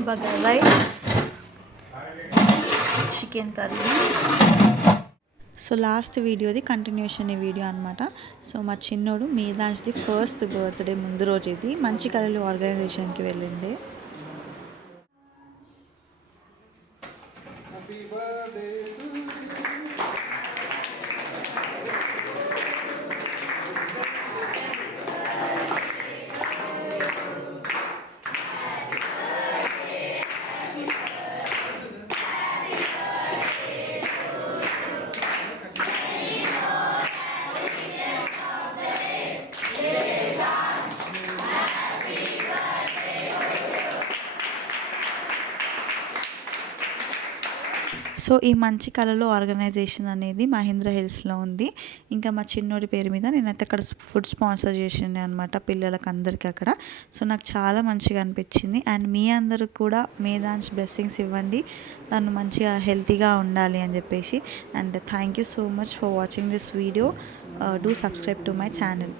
Bagara rice, chicken curry. So last వీడియోది continuation ఈ video అనమాట. సో మా చిన్నోడు మేధాజ్ది ఫస్ట్ బర్త్డే ముందు రోజు ఇది మంచి కళలు ఆర్గనైజేషన్కి వెళ్ళిండే. సో ఈ మంచి కళలో ఆర్గనైజేషన్ అనేది మహేంద్ర హిల్స్లో ఉంది. ఇంకా మా చిన్నోడి పేరు మీద నేనైతే అక్కడ ఫుడ్ స్పాన్సర్ చేసిండే అనమాట పిల్లలకి అందరికీ అక్కడ. సో నాకు చాలా మంచిగా అనిపించింది. అండ్ మీ అందరూ కూడా మేధాన్స్ బ్లెస్సింగ్స్ ఇవ్వండి, తను మంచిగా హెల్తీగా ఉండాలి అని చెప్పేసి. And thank you so much for watching this video. Do subscribe to my channel.